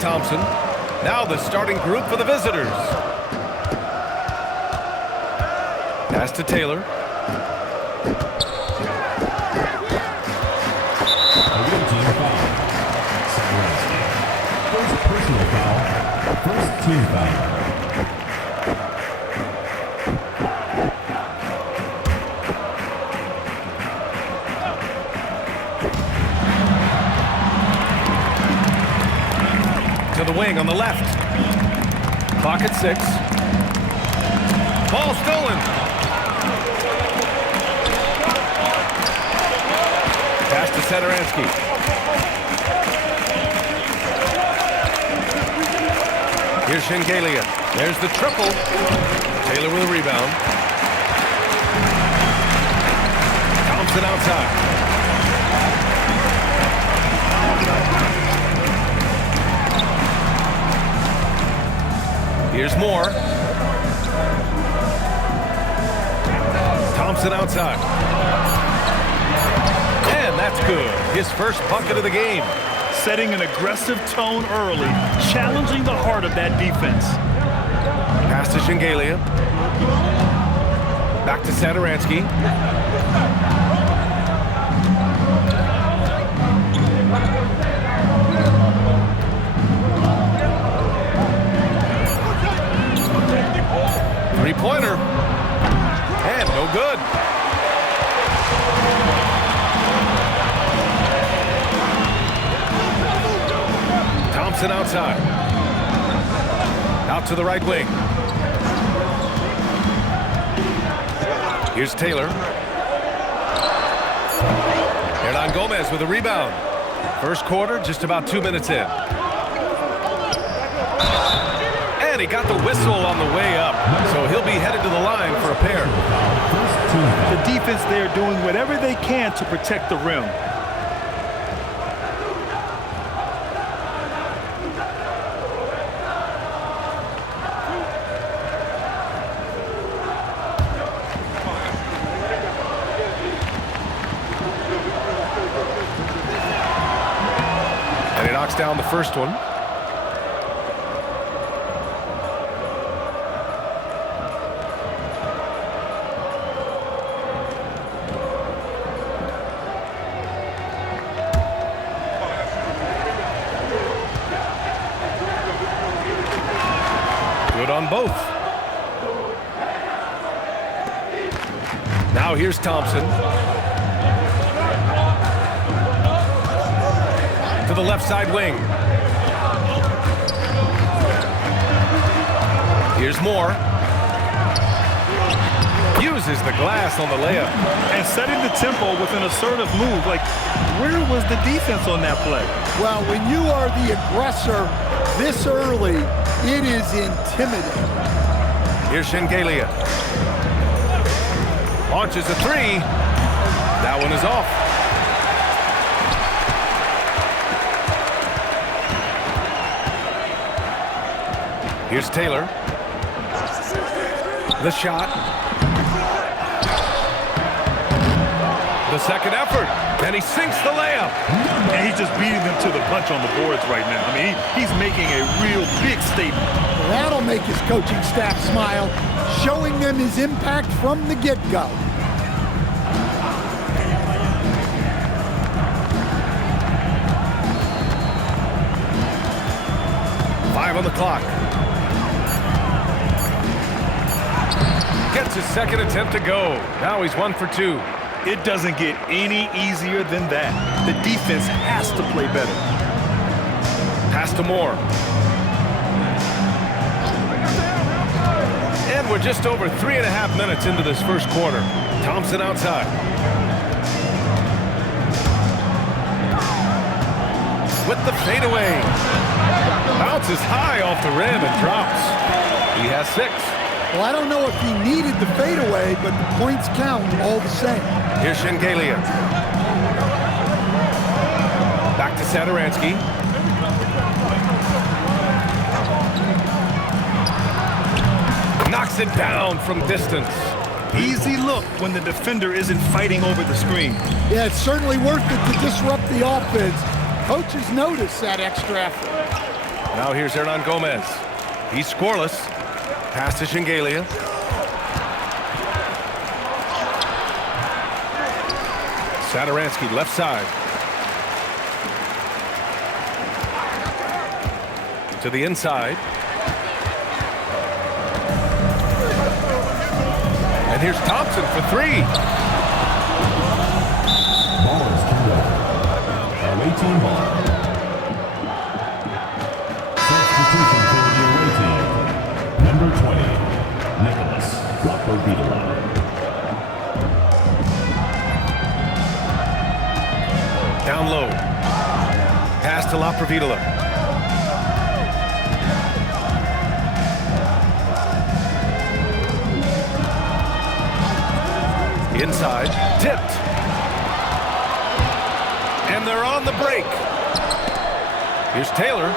Thompson. Now the starting group for the visitors. Pass to Taylor. First personal foul. First team foul. To the wing on the left. Clock at 6. Ball stolen. Pass to Sederansky. Here's Shengelia. There's the triple. Taylor with a rebound. Thompson outside. Here's Moore. Thompson outside. And that's good. His first bucket of the game. Setting an aggressive tone early, challenging the heart of that defense. Pass to Shengelia. Back to Sederansky. Three-pointer. And no good. Thompson outside. Out to the right wing. Here's Taylor. Hernan Gomez with a rebound. First quarter, just about 2 minutes in. And he got the whistle on the way up, so he'll be headed to the line for a pair. The defense there doing whatever they can to protect the rim. And he knocks down the first one. Good on both. Now here's Thompson. To the left side wing. Here's Moore. Uses the glass on the layup. And setting the tempo with an assertive move. Like, where was the defense on that play? Well, when you are the aggressor this early, it is intimidating. Here's Shengelia. Launches a three. That one is off. Here's Taylor. The shot. The second effort. And he sinks the layup. And he's just beating them to the punch on the boards right now. I mean, he's making a real big statement. That'll make his coaching staff smile, showing them his impact from the get-go. Five on the clock. Gets his second attempt to go. Now he's 1 for 2. It doesn't get any easier than that. The defense has to play better. Pass to Moore. And we're just over 3.5 minutes into this first quarter. Thompson outside. With the fadeaway. Bounces high off the rim and drops. He has 6. Well, I don't know if he needed the fadeaway, but the points count all the same. Here's Shengelia. Back to Sederansky. Knocks it down from distance. Easy look when the defender isn't fighting over the screen. Yeah, it's certainly worth it to disrupt the offense. Coaches notice that extra effort. Now here's Hernan Gomez. He's scoreless. Pass to Shengelia. Sadaransky, left side. To the inside. And here's Thompson for three. Ball is turned over. Away team ball. Substitution for the away team. Number 20, Nicholas Laprovidala. Down low. Pass to Laprovidala. Inside, tipped. And they're on the break. Here's Taylor.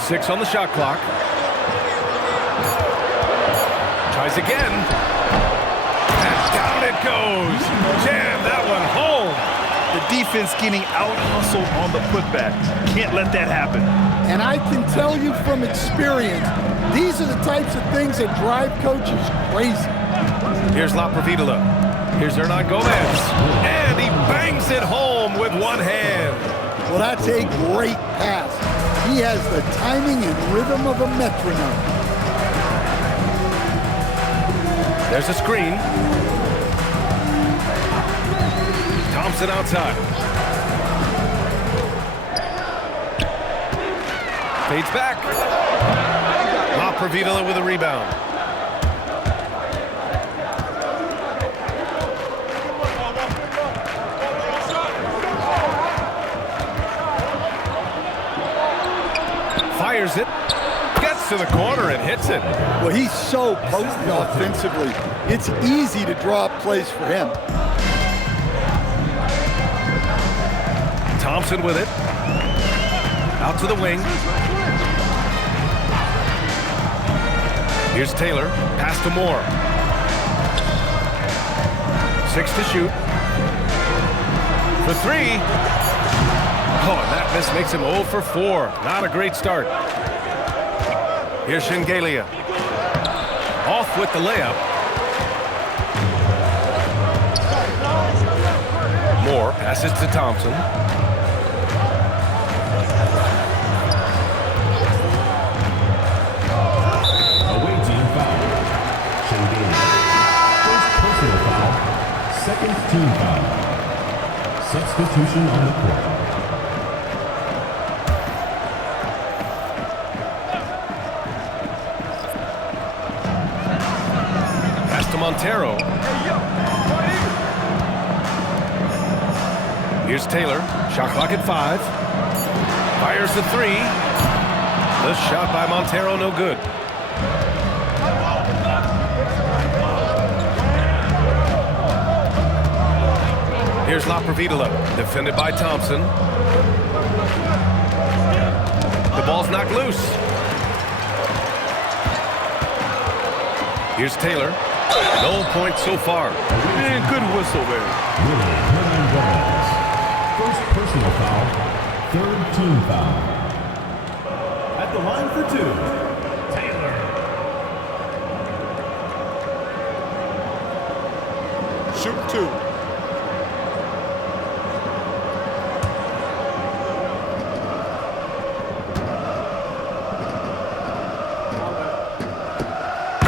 Six on the shot clock. Tries again. And down it goes. Jam that one home. The defense getting out-hustled on the putback. Can't let that happen. And I can tell you from experience, these are the types of things that drive coaches crazy. Here's Laprovidala. Here's Hernan Gomez. And he bangs it home with one hand. Well, that's a great pass. He has the timing and rhythm of a metronome. There's a screen. Thompson outside. Fades back. Laprovidala with a rebound. Fires it. Gets to the corner and hits it. Well, he's so potent offensively. It's easy to draw up plays for him. Thompson with it. Out to the wing. Here's Taylor. Pass to Moore. 6 to shoot. For three. Oh, and that miss makes him 0 for 4. Not a great start. Here's Shengelia. Off with the layup. Moore passes to Thompson. Away team foul. Shengelia. First personal foul. Second team foul. Substitution on the court. Pass to Montero. Here's Taylor. Shot clock at 5. Fires the three. The shot by Montero, no good. Here's Laprovidala, defended by Thompson. The ball's knocked loose. Here's Taylor. No points so far. And good whistle there. Hernan Gomez. First personal foul. Third team foul. At the line for two, Taylor. Shoot two.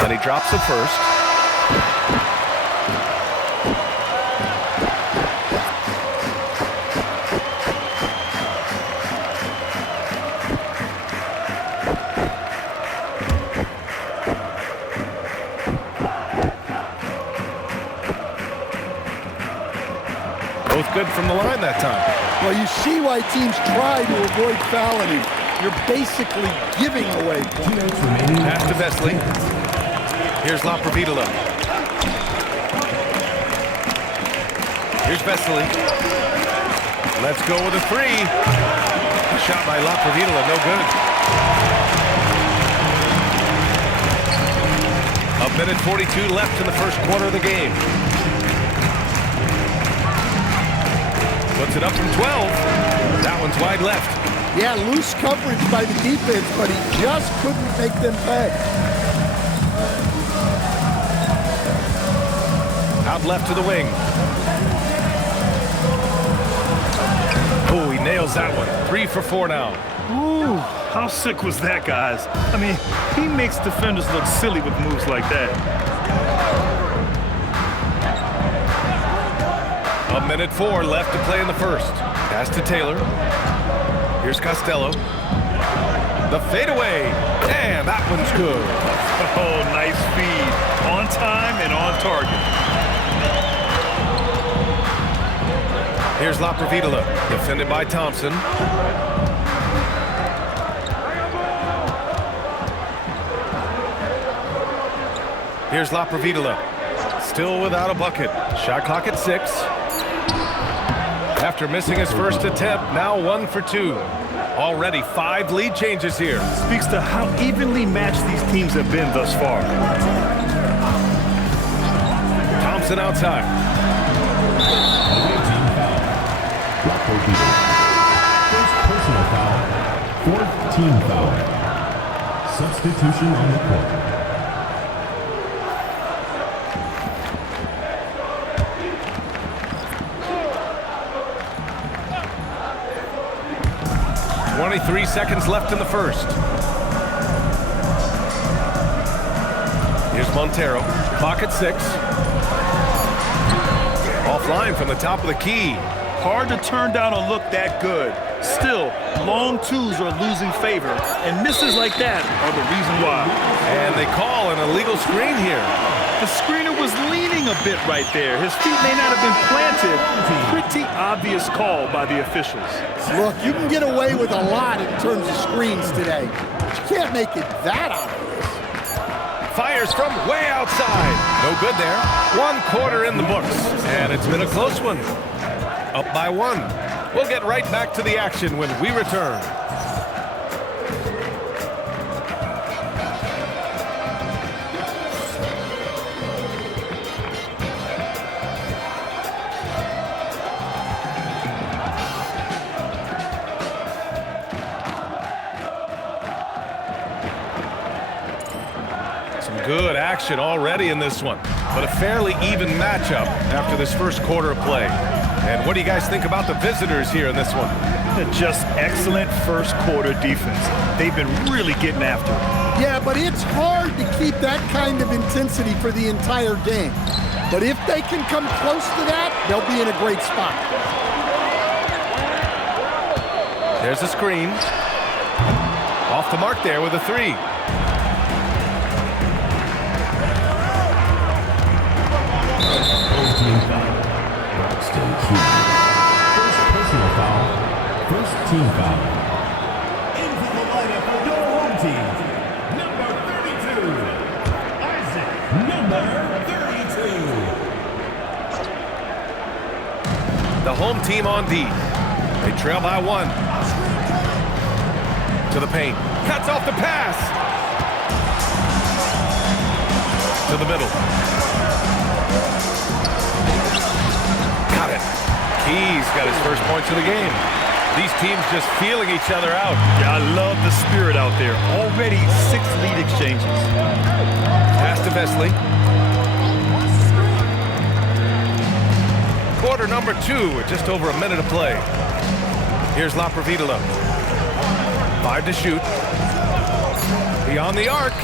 And he drops the first. Both good from the line that time. Well, you see why teams try to avoid fouling him. You're basically giving away points. Pass to Vesely. Here's Laprovidala. Here's Vesely. Let's go with a three. Shot by Laprovidala, no good. A minute 42 left in the first quarter of the game. Puts it up from 12. That one's wide left. Yeah, loose coverage by the defense, but he just couldn't make them pay. Out left to the wing. Oh, he nails that one. 3 for 4 now. Ooh, how sick was that, guys? I mean, he makes defenders look silly with moves like that. 1:04 left to play in the first. Pass to Taylor. Here's Costello. The fadeaway. And that one's good. Oh, nice feed. On time and on target. Here's Laprovitola. Defended by Thompson. Here's Laprovitola. Still without a bucket. Shot clock at 6. After missing his first attempt, now 1 for 2. Already 5 lead changes here. Speaks to how evenly matched these teams have been thus far. Thompson outside. First personal foul, 4th team foul. Substitution on the court. Three seconds left in the first. Here's Montero. Clock at 6. Offline from the top of the key. Hard to turn down a look that good. Still, long twos are losing favor, and misses like that are the reason why. And they call an illegal screen here. The screener was leaning a bit right there. His feet may not have been planted. Pretty obvious call by the officials. Look, you can get away with a lot in terms of screens today, but you can't make it that obvious. Fires from way outside. No good there. 1 quarter in the books, and it's been a close one. Up by 1. We'll get right back to the action when we return. Good action already in this one, but a fairly even matchup after this first quarter of play. And what do you guys think about the visitors here in this one? Just excellent first quarter defense. They've been really getting after it. Yeah, but it's hard to keep that kind of intensity for the entire game. But if they can come close to that, they'll be in a great spot. There's a screen. Off the mark there with a 3. First personal foul, 1st team foul. In from the lineup for your home team, number 32, Isaac, number 32. The home team on D. They trail by 1. To the paint. Cuts off the pass. To the middle. Got it. He's got his first points of the game. These teams just feeling each other out. Yeah, I love the spirit out there. Already 6 lead exchanges. Pass to Vesley. Quarter number 2 with just over a minute of play. Here's Laprovitola. 5 to shoot. Beyond the arc.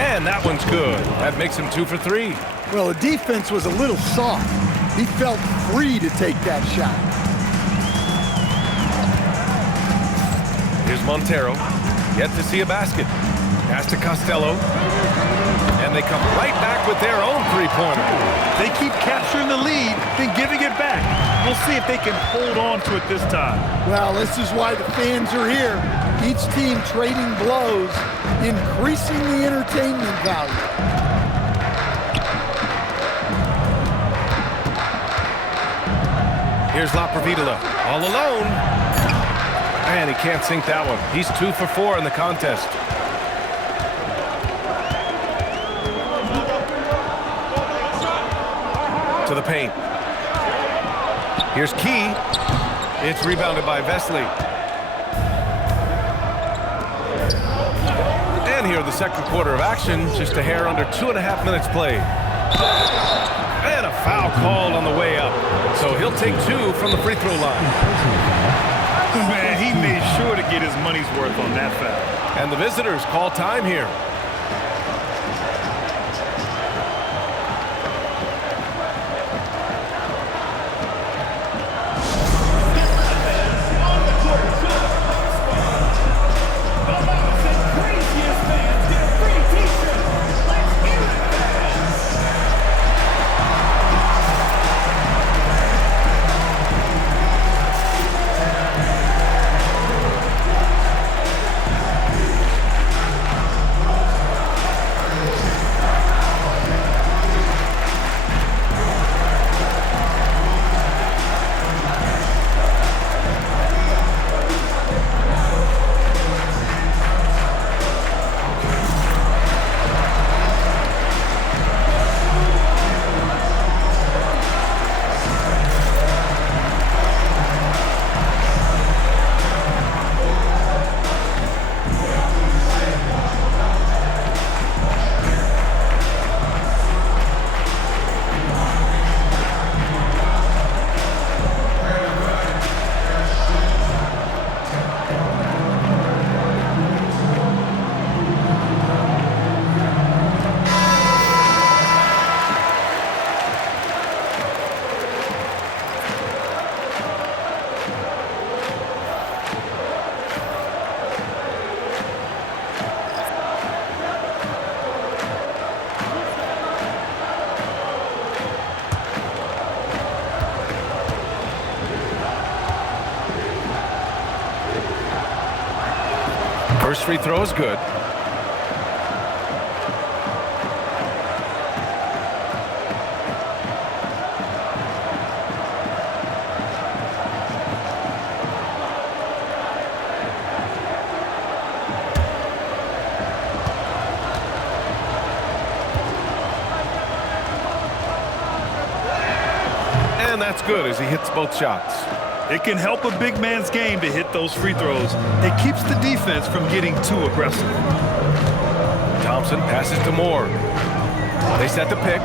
And that one's good. That makes him 2 for 3. Well, the defense was a little soft. He felt free to take that shot. Here's Montero. Yet to see a basket. Pass to Costello. And they come right back with their own 3-pointer. They keep capturing the lead, then giving it back. We'll see if they can hold on to it this time. Well, this is why the fans are here. Each team trading blows, increasing the entertainment value. Here's Laprovitola, all alone. And he can't sink that one. He's 2 for 4 in the contest. To the paint. Here's Key. It's rebounded by Vesely. And here, the second quarter of action, just a hair under 2.5 minutes played. And a foul called on the way up. So he'll take 2 from the free throw line. Man, he made sure to get his money's worth on that foul. And the visitors call time here. First free throw is good. And that's good as he hits both shots. It can help a big man's game to hit those free throws. It keeps the defense from getting too aggressive. Thompson passes to Moore. They set the pick.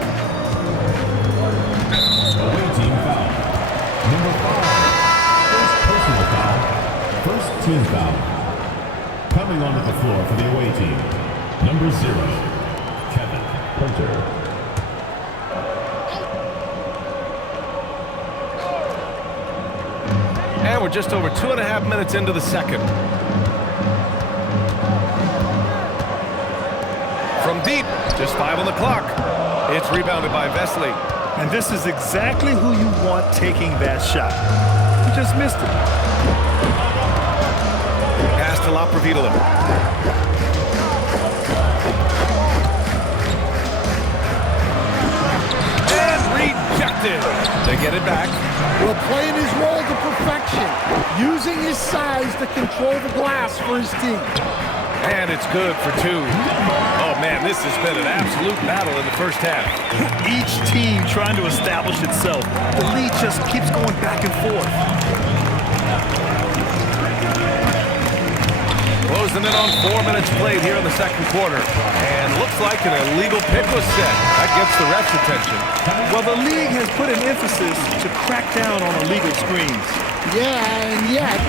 Away team foul. Number 5. First personal foul. First team foul. Coming onto the floor for the away team. Number 0. Kevin Hunter. And we're just over 2.5 minutes into the second. From deep, just 5 on the clock. It's rebounded by Vesely. And this is exactly who you want taking that shot. He just missed it. Pass to Laprovidolo. And rejected. They get it back. Well, playing his role to perfection, using his size to control the glass for his team. And it's good for 2. Oh, man, this has been an absolute battle in the first half. Each team trying to establish itself. The lead just keeps going back and forth. Closing in on 4 minutes played here in the second quarter. And looks like an illegal pick was set. That gets the ref's attention. Well, the league has put an emphasis to crack down on illegal screens. Yeah, and yet,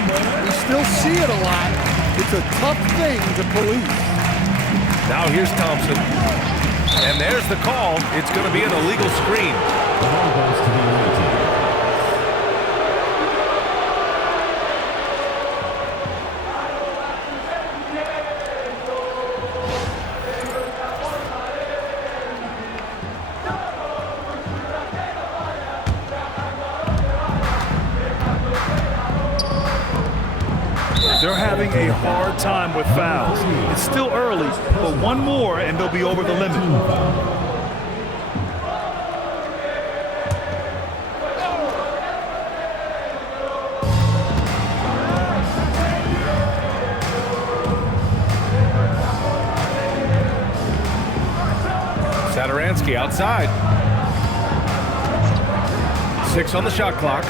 we still see it a lot. It's a tough thing to police. Now here's Thompson. And there's the call. It's going to be an illegal screen. The ball goes to the away team. They're having a hard time with fouls. It's still early, but one more and they'll be over the limit. Satoransky outside. 6 on the shot clock.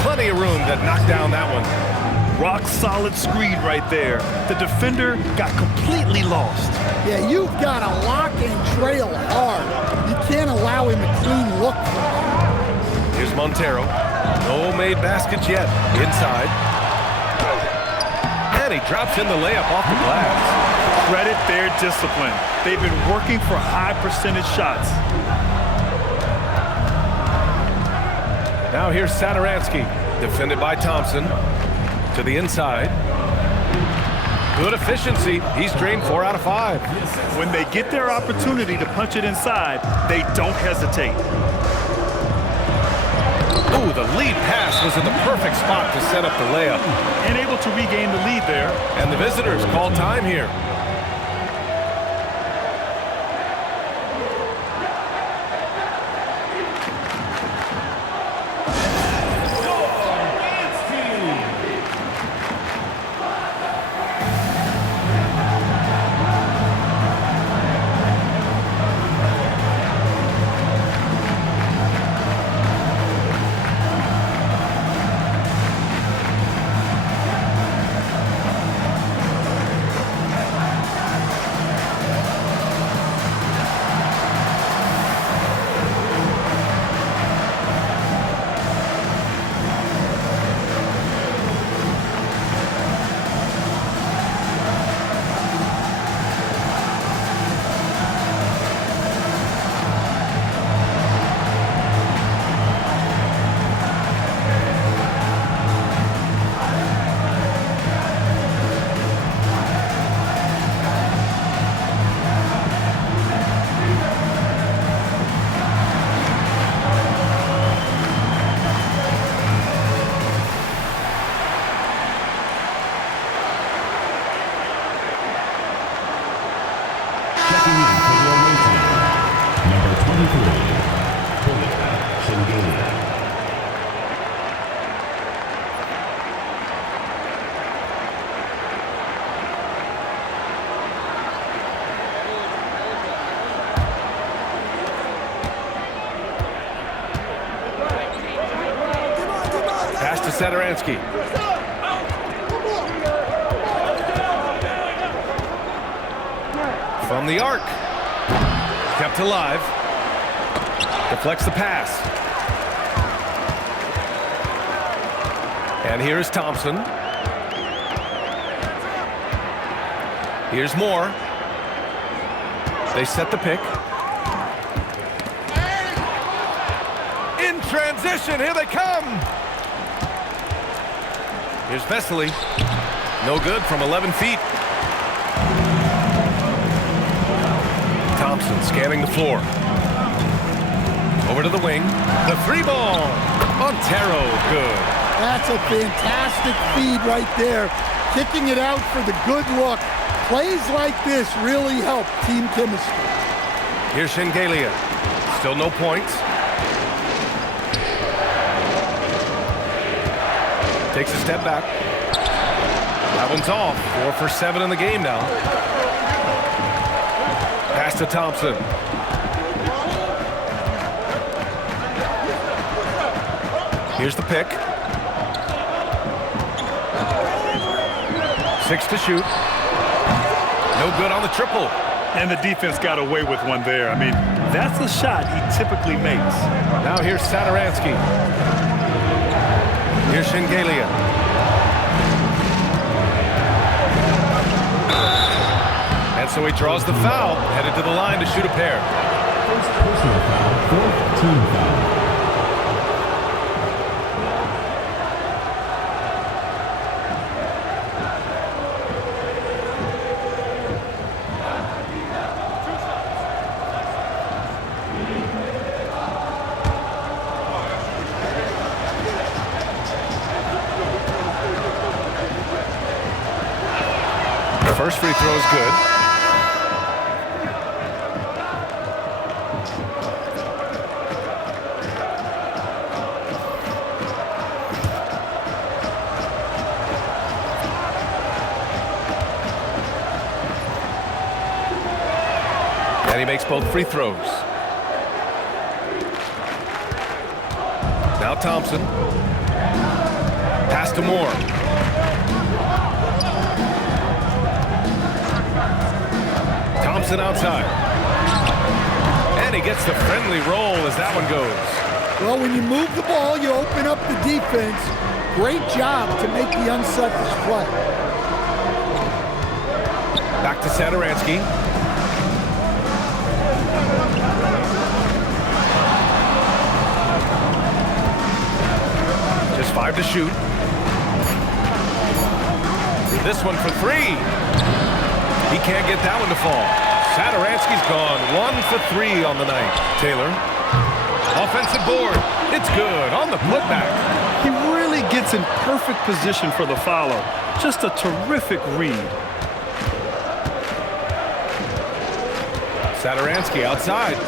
Plenty of room to knock down that one. Rock solid screen right there. The defender got completely lost. Yeah, you've got to lock and trail hard. You can't allow him a clean look. Here's Montero. No made baskets yet. Inside. And he drops in the layup off the glass. Credit their discipline. They've been working for high percentage shots. Now here's Saturansky, defended by Thompson. To the inside. Good efficiency. He's drained 4 out of 5. When they get their opportunity to punch it inside, they don't hesitate. Ooh, the lead pass was in the perfect spot to set up the layup. And able to regain the lead there. And the visitors call time here. Pass to Saturansky. From the arc. Kept alive. Deflects the pass. And here's Thompson. Here's Moore. They set the pick. In transition, here they come. Here's Vesely. No good from 11 feet. Thompson scanning the floor. Over to the wing. The 3-ball. Montero, good. That's a fantastic feed right there. Kicking it out for the good look. Plays like this really help team chemistry. Here's Shengelia. Still no points. Takes a step back. That one's off. 4 for 7 in the game now. Pass to Thompson. Here's the pick. 6 to shoot. No good on the triple. And the defense got away with one there. I mean, that's the shot he typically makes. Now here's Saturansky. Here's Shengelia. And so he draws the foul, headed to the line to shoot a pair. First personal foul, 4th team foul. First free throw is good. And he makes both free throws. Now Thompson. Pass to Moore. Thompson outside. And he gets the friendly roll as that one goes. Well, when you move the ball, you open up the defense. Great job to make the unselfish play. Back to Satoransky. Just 5 to shoot. This one for 3. He can't get that one to fall. Satoransky's gone 1 for 3 on the night. Taylor. Offensive board. It's good on the putback. He really gets in perfect position for the follow. Just a terrific read. Satoransky outside.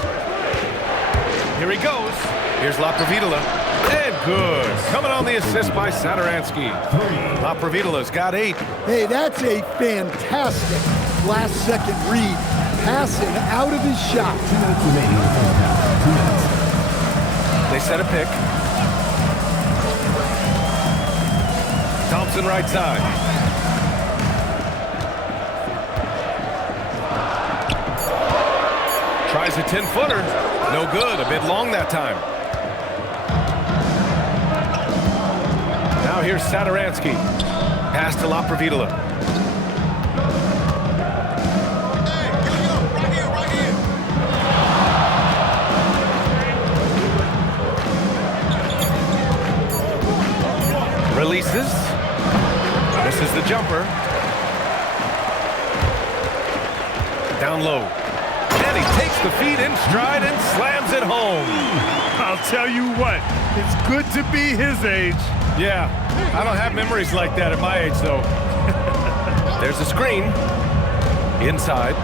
Here he goes. Here's Laprovidala. And good. Coming on the assist by Satoransky. Laprovitala's got 8. Hey, that's a fantastic last-second read. Passing out of his shot. 2 minutes remaining in the first half. 2 minutes. They set a pick. Thompson right side. Tries a 10-footer. No good. A bit long that time. Now here's Satoransky. Pass to Laprovidala. Releases. Misses the jumper. Down low. And he takes the feet in stride and slams it home. I'll tell you what, it's good to be his age. Yeah, I don't have memories like that at my age, though. There's a screen. Inside.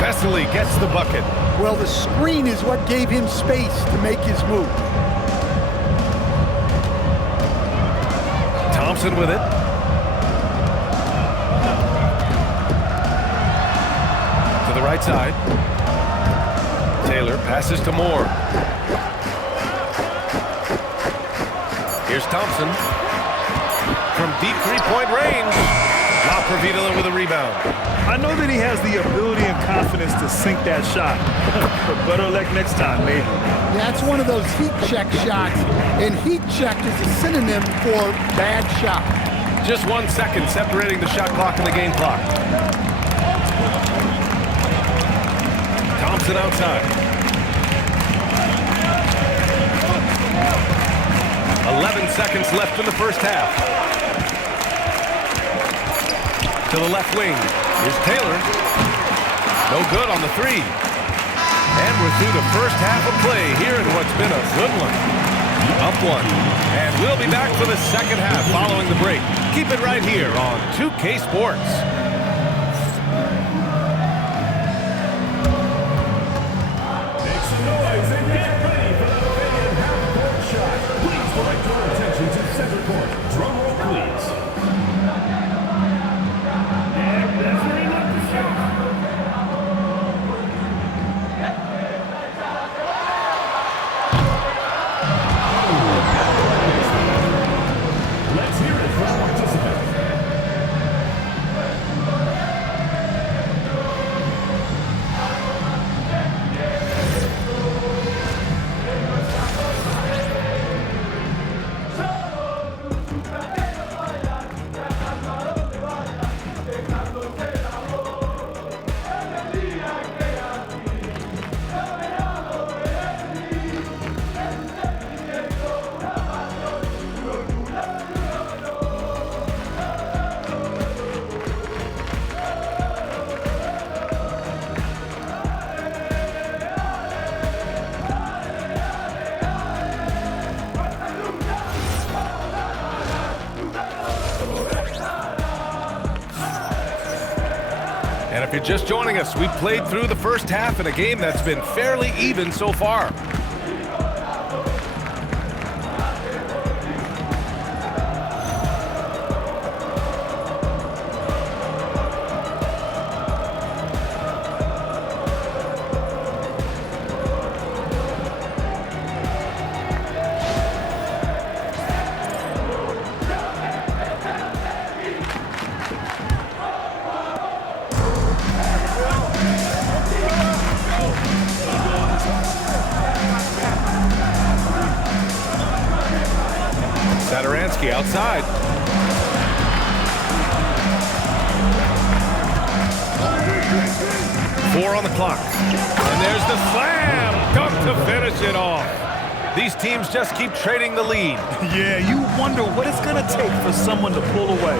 Vesely gets the bucket. Well, the screen is what gave him space to make his move. Thompson with it. To the right side. Taylor passes to Moore. Here's Thompson. From deep three-point range. Laprovidala with a rebound. I know that he has the ability and confidence to sink that shot. But better luck next time, maybe. That's one of those heat check shots, and heat check is a synonym for bad shot. Just 1 second separating the shot clock and the game clock. Thompson outside. 11 seconds left in the first half. To the left wing. Here's Taylor. No good on the 3. And we're through the first half of play here in what's been a good one. Up 1. And we'll be back for the second half following the break. Keep it right here on 2K Sports. Make some noise and get ready for the big half-court shot. Please direct your attention to center court. Drum roll, please. That's where he left the shot. Let's hear it from the participant. And if you're just joining us, we've played through the first half in a game that's been fairly even so far. Sadaransky outside. Four on the clock. And there's the slam dunk to finish it off. These teams just keep trading the lead. Yeah, you wonder what it's going to take for someone to pull away.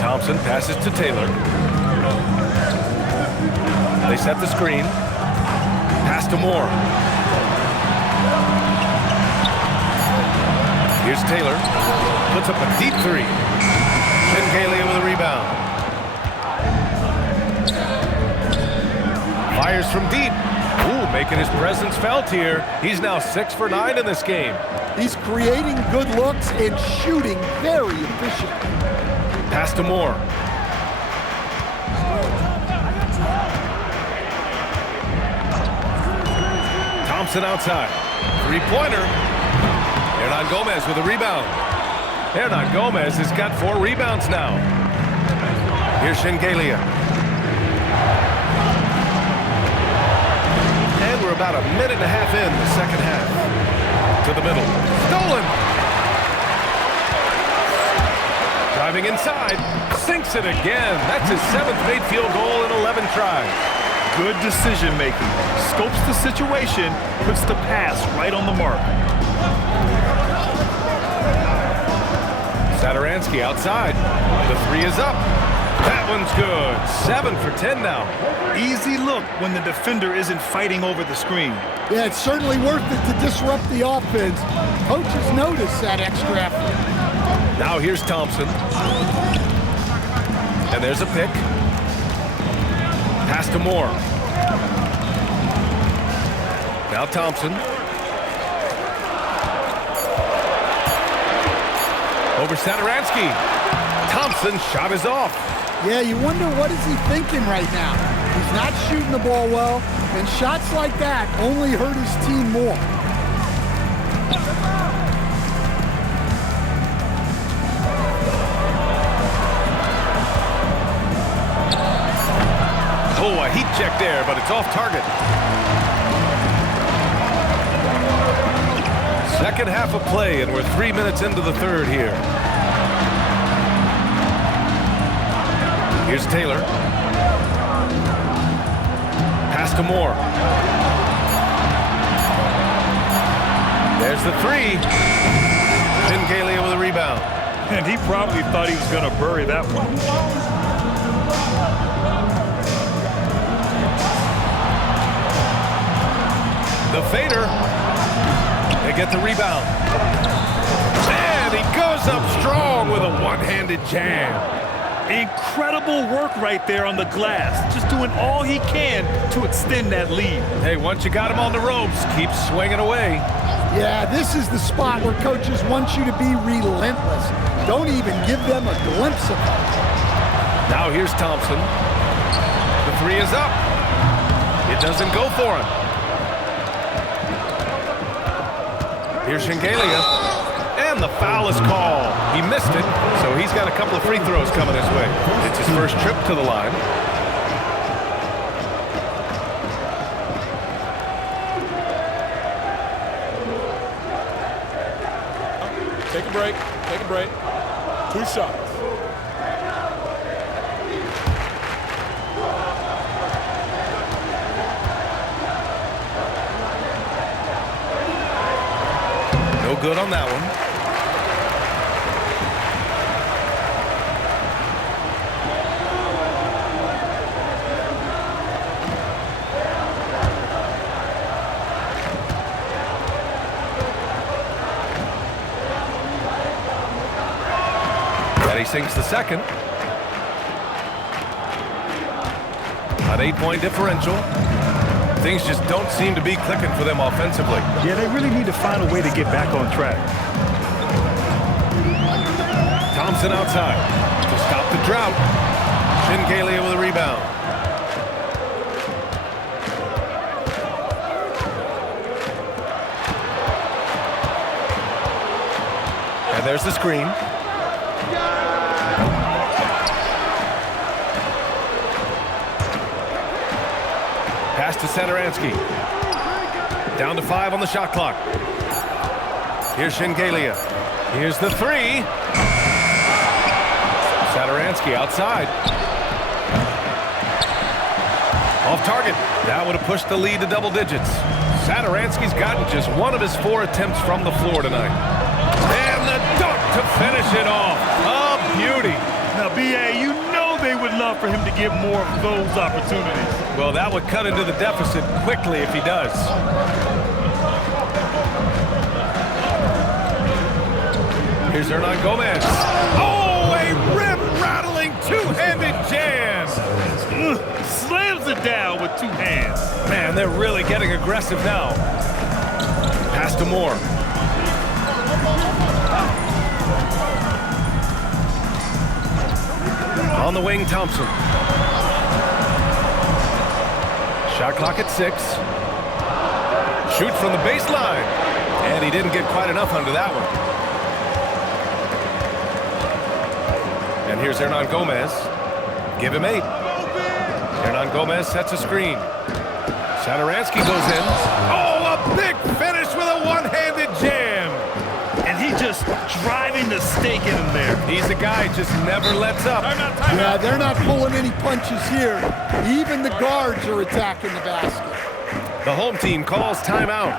Thompson passes to Taylor. They set the screen. Pass to Moore. Here's Taylor. Puts up a deep three. Shengelia with a rebound. Fires from deep. Ooh, making his presence felt here. He's now 6 for 9 in this game. He's creating good looks and shooting very efficient. Pass to Moore. Thompson outside. Three-pointer. Hernan Gomez with a rebound. Hernan Gomez has got 4 rebounds now. Here's Shengelia. And we're about a minute and a half in the second half. To the middle. Stolen. Driving inside. Sinks it again. That's his 7th made field goal in 11 tries. Good decision making. Scopes the situation, puts the pass right on the mark. Sadaransky outside. The 3 is up. That one's good. 7 for 10 now. Easy look when the defender isn't fighting over the screen. Yeah, it's certainly worth it to disrupt the offense. Coaches notice that extra effort. Now here's Thompson. And there's a pick. Pass to Moore. Now Thompson. Over Sadaransky. Thompson's shot is off. Yeah, you wonder what is he thinking right now. He's not shooting the ball well, and shots like that only hurt his team more. Oh, a heat check there, but it's off target. Second half of play, and we're 3 minutes into the third here. Here's Taylor. Pass to Moore. There's the 3. Shengelia with a rebound. And he probably thought he was going to bury that one. The fader. They get the rebound. And he goes up strong with a one-handed jam. Incredible work right there on the glass. Just doing all he can to extend that lead. Hey, once you got him on the ropes, keep swinging away. Yeah, this is the spot where coaches want you to be relentless. Don't even give them a glimpse of it. Now here's Thompson. The 3 is up. It doesn't go for him. Here's Shengelia. And the foul is called. He missed it, so he's got a couple of free throws coming his way. It's his first trip to the line. Take a break. Take a break. 2 shots. No good on that one. He sinks the second. An 8-point differential. Things just don't seem to be clicking for them offensively. Yeah, they really need to find a way to get back on track. Thompson outside to stop the drought. Shengelia with a rebound. And there's the screen. Pass to Sadaransky. Down to 5 on the shot clock. Here's Shengelia. Here's the three. Sadaransky outside. Off target. That would have pushed the lead to double digits. Sadaransky's gotten just one of his 4 attempts from the floor tonight. And the dunk to finish it off. A beauty. Now, B.A., you know they would love for him to get more of those opportunities. Well, that would cut into the deficit quickly if he does. Here's Hernan Gomez. Oh, a rim-rattling two-handed jam. Slams it down with 2 hands. Man, they're really getting aggressive now. Pass to Moore. On the wing, Thompson. Shot clock at 6. Shoot from the baseline. And he didn't get quite enough under that one. And here's Hernan Gomez. Give him 8. Hernan Gomez sets a screen. Sadaransky goes in. Oh, a big finish with a one-handed jam. And he just driving the stake in him there. He's a guy who just never lets up. Yeah, they're not pulling any punches here. Even the guards are attacking the basket. The home team calls timeout.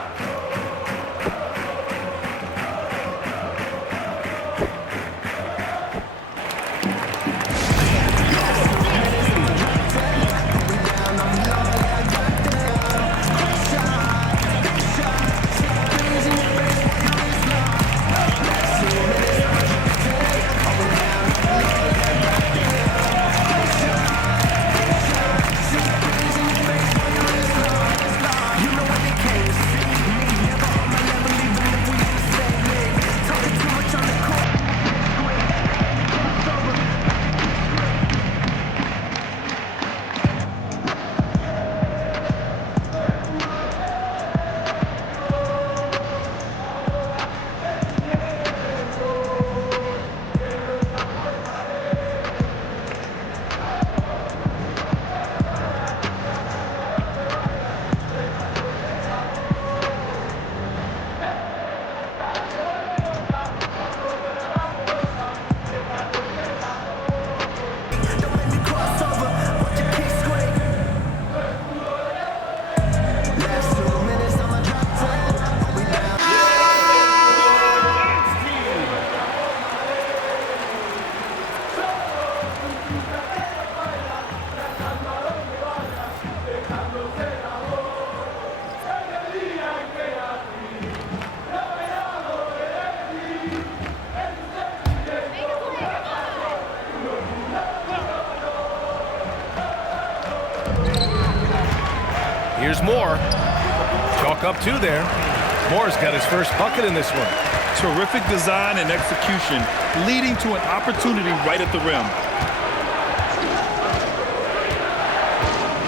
Here's Moore. Chalk up 2 there. Moore's got his first bucket in this one. Terrific design and execution, leading to an opportunity right at the rim.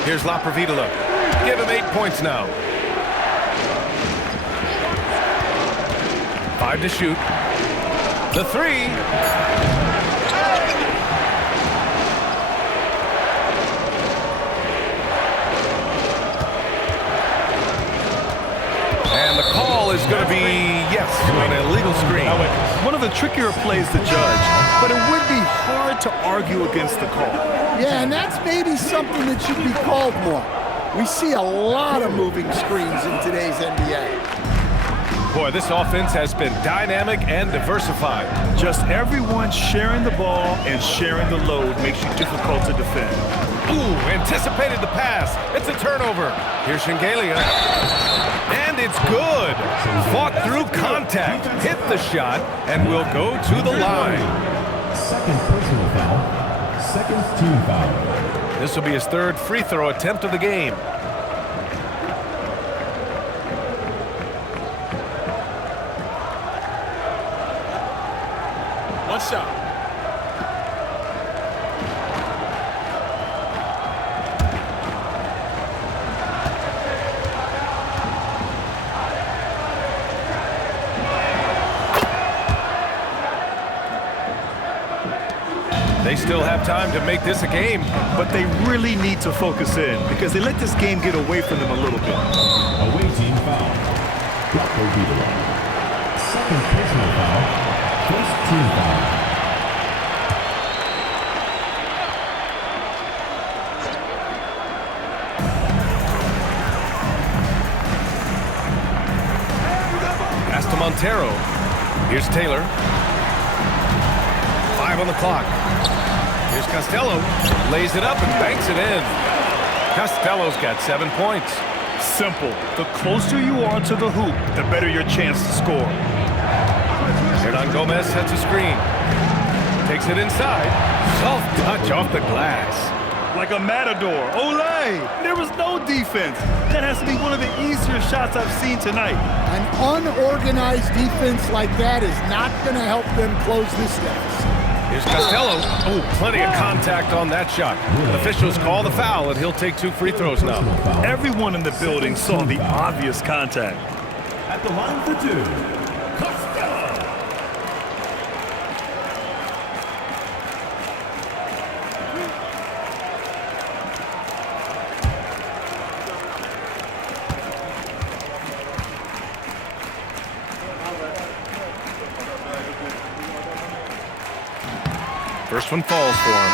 Here's Laprovidala. Give him 8 points now. 5 to shoot. The 3. And the call is going to be, yes, an illegal screen. One of the trickier plays to judge, but it would be hard to argue against the call. Yeah, and that's maybe something that should be called more. We see a lot of moving screens in today's NBA. Boy, this offense has been dynamic and diversified. Just everyone sharing the ball and sharing the load makes you difficult to defend. Ooh, anticipated the pass. It's a turnover. Here's Shengelia. And it's good. Fought through contact, hit the shot, and will go to the line. Second personal foul. Second team foul. This will be his 3rd free throw attempt of the game. One shot. They still have time to make this a game. But they really need to focus in because they let this game get away from them a little bit. Away team foul. Laprovidala. second personal foul. First team foul. Pass to Montero. Here's Taylor. 5 on the clock. Here's Costello. Lays it up and banks it in. Costello's got 7 points. Simple. The closer you are to the hoop, the better your chance to score. Hernan Gomez sets a screen. Takes it inside. Soft touch off the glass. Like a matador. Olay! There was no defense. That has to be one of the easier shots I've seen tonight. An unorganized defense like that is not going to help them close this deficit. Here's Costello. Oh, plenty of contact on that shot. Officials call the foul, and he'll take 2 free throws now. Everyone in the building saw the obvious contact. At the line for 2, Costello. First one falls for him.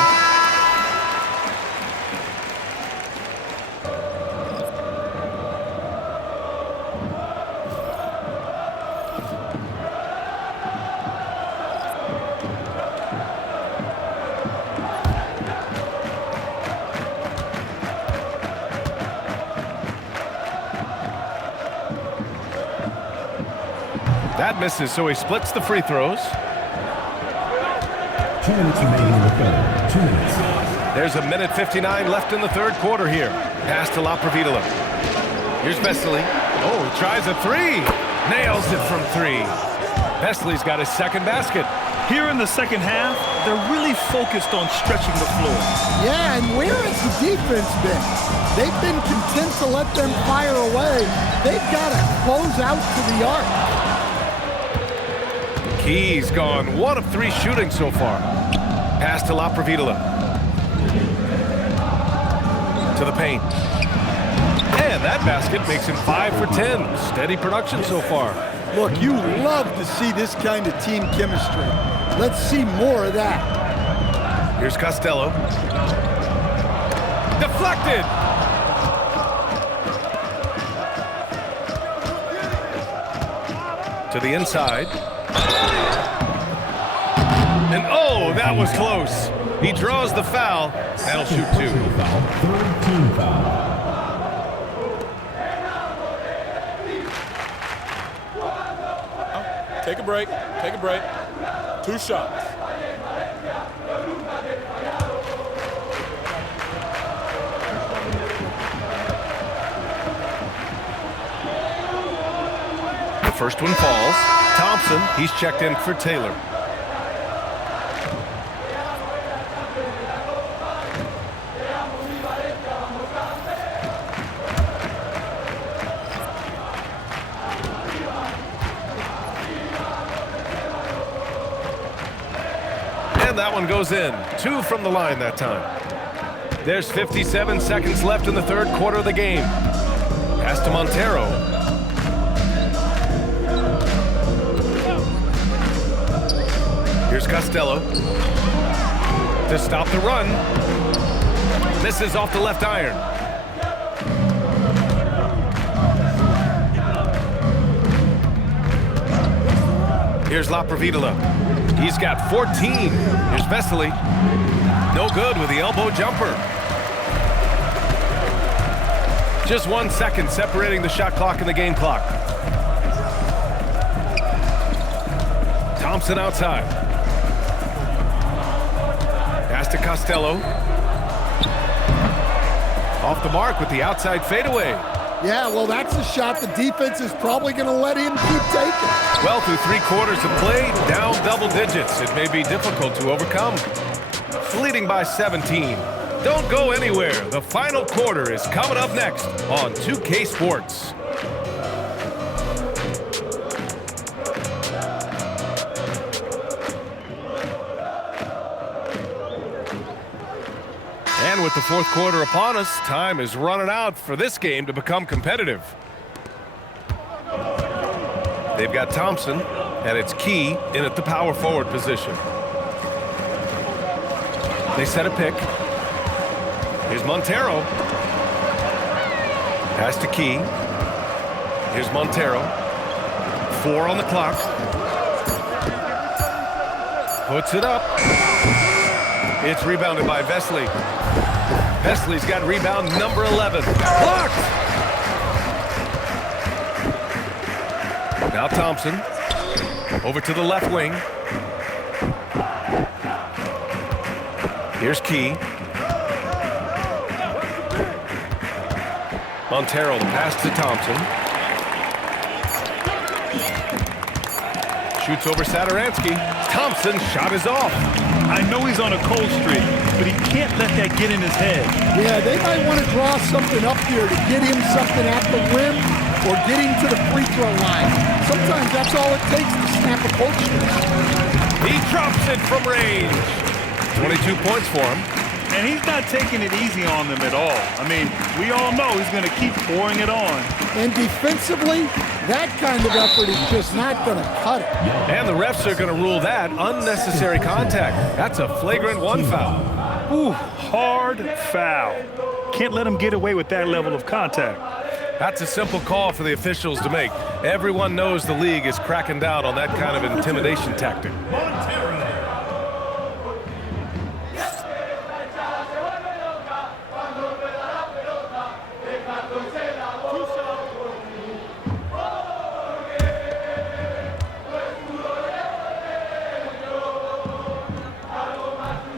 That misses, so he splits the free throws. 2 minutes remaining in the third. 2 minutes. There's a minute 59 left in the third quarter here. Pass to La Providula. Here's Vesely. Oh, he tries a 3. Nails it from 3. Vesely's got his second basket. Here in the second half, they're really focused on stretching the floor. Yeah, and where has the defense been? They've been content to let them fire away. They've got to close out to the arc. Key's gone 1 of 3 shooting so far. Pass to La Providula. To the paint. And that basket makes him 5 for 10. Steady production so far. Look, you love to see this kind of team chemistry. Let's see more of that. Here's Costello. Deflected! To the inside. And oh, that was close. He draws the foul. That'll shoot 2. Foul. Third team foul. Take a break. Take a break. 2 shots. The first one falls. Thompson, he's checked in for Taylor. And that one goes in. 2 from the line that time. There's 57 seconds left in the third quarter of the game. Pass to Montero. Here's Costello. To stop the run. Misses off the left iron. Here's La Providula. He's got 14. Here's Vesely. No good with the elbow jumper. Just 1 second separating the shot clock and the game clock. Thompson outside. Pass to Costello. Off the mark with the outside fadeaway. Yeah, well, that's a shot the defense is probably going to let him keep taking. Well, through 3 quarters of play, down double digits. It may be difficult to overcome. Leading by 17. Don't go anywhere. The final quarter is coming up next on 2K Sports. And with the fourth quarter upon us, time is running out for this game to become competitive. They've got Thompson. And it's Key in at the power forward position. They set a pick. Here's Montero. Pass to Key. Here's Montero. 4 on the clock. Puts it up. It's rebounded by Vesely. Vesely's got rebound number 11. Blocked! Now Thompson. Over to the left wing. Here's Key. Montero, the pass to Thompson. Shoots over Sadaransky. Thompson's shot is off. I know he's on a cold streak, but he can't let that get in his head. Yeah, they might want to draw something up here to get him something at the rim or get him to the free throw line. Sometimes that's all it takes to snap a cold streak. He drops it from range. 22 points for him. And he's not taking it easy on them at all. I mean, we all know he's going to keep pouring it on. And defensively, that kind of effort is just not going to cut it. And the refs are going to rule that unnecessary contact. That's a flagrant 1 foul. Ooh, hard foul. Can't let him get away with that level of contact. That's a simple call for the officials to make. Everyone knows the league is cracking down on that kind of intimidation tactic.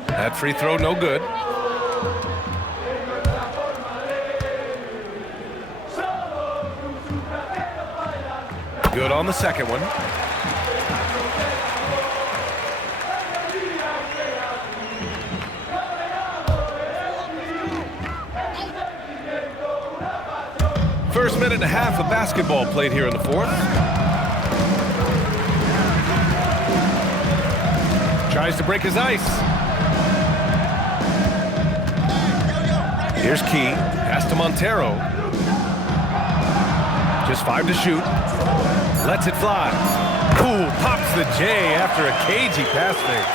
That free throw, no good. Good on the second one. First minute and a half of basketball played here in the fourth. Tries to break his ice. Here's Key. Pass to Montero. Just 5 to shoot. Lets it fly. Ooh, pops the J after a cagey pass fake.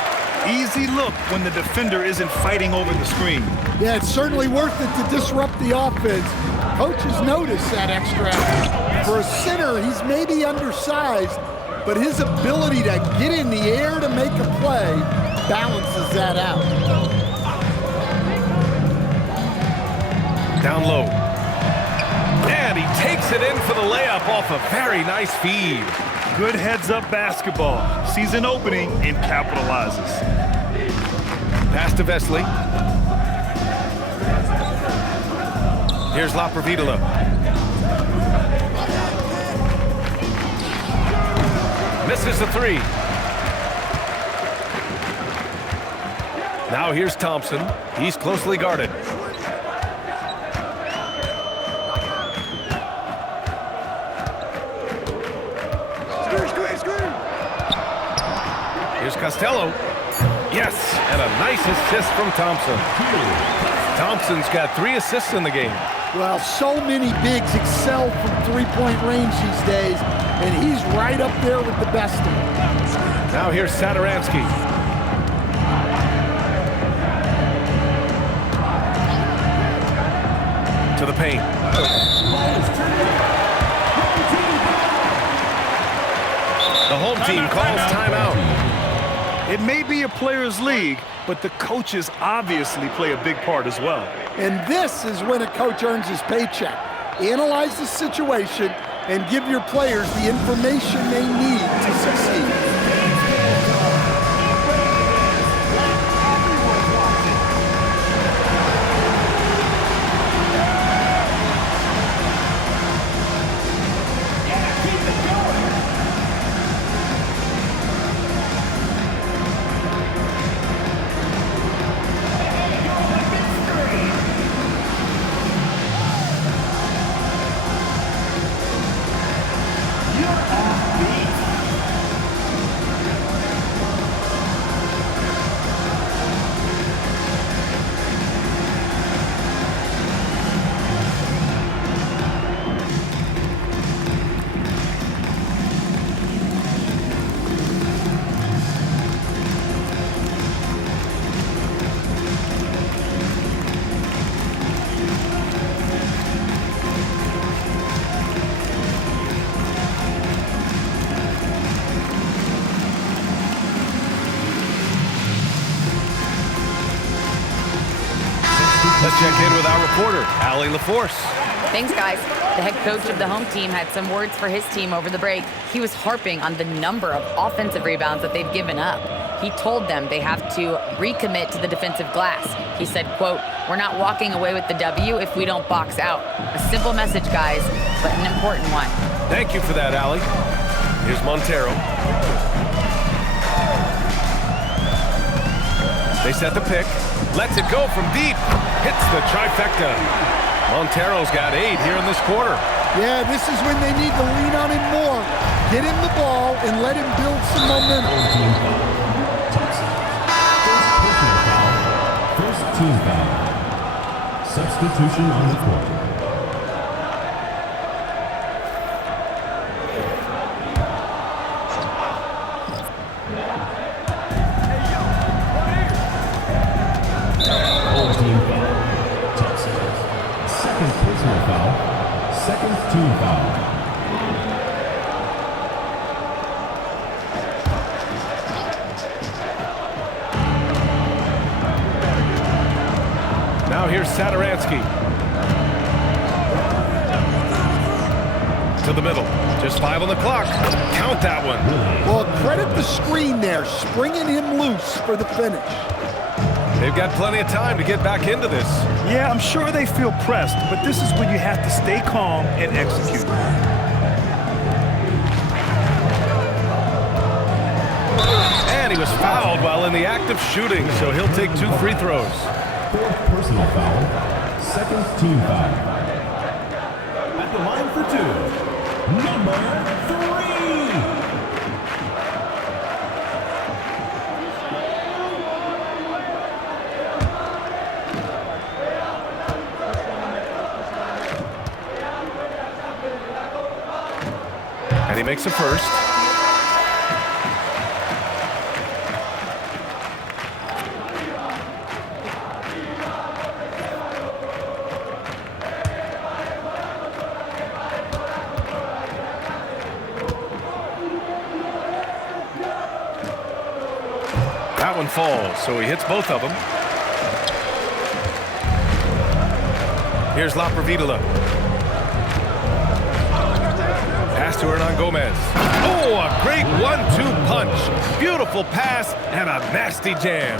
Easy look when the defender isn't fighting over the screen. Yeah, it's certainly worth it to disrupt the offense. Coaches notice that extra effort. For a center, he's maybe undersized, but his ability to get in the air to make a play balances that out. Down low. And he takes it in for the layup off a very nice feed. Good heads-up basketball. Sees an opening and capitalizes. Pass to Vesely. Here's Laprovidala. Misses the 3. Now here's Thompson. He's closely guarded. Here's Costello. Yes, and a nice assist from Thompson. Thompson's got 3 assists in the game. Well, so many bigs excel from three-point range these days, and he's right up there with the best of them. Now here's Sadaransky. To the paint. The home team calls timeout. It may be a players' league, but the coaches obviously play a big part as well. And this is when a coach earns his paycheck. Analyze the situation and give your players the information they need to succeed. Let's check in with our reporter, Allie LaForce. Thanks, guys. The head coach of the home team had some words for his team over the break. He was harping on the number of offensive rebounds that they've given up. He told them they have to recommit to the defensive glass. He said, quote, "We're not walking away with the W if we don't box out." A simple message, guys, but an important one. Thank you for that, Allie. Here's Montero. They set the pick. Lets it go from deep. Hits the trifecta. Montero's got 8 here in this quarter. Yeah, this is when they need to lean on him more. Get him the ball and let him build some momentum. First team foul. Substitution on the court. Second team foul. Now here's Sadaransky. To the middle. Just 5 on the clock. Count that one. Well, credit the screen there, springing him loose for the finish. They've got plenty of time to get back into this. Yeah, I'm sure they feel pressed, but this is when you have to stay calm and execute. And he was fouled while in the act of shooting, so he'll take 2 free throws. Fourth personal foul. Second team foul. At the line for 2, number 3. And he makes a first. That one falls, so he hits both of them. Here's Laprovidala. Pass to Hernan Gomez. Oh, a great 1-2 punch. Beautiful pass and a nasty jam.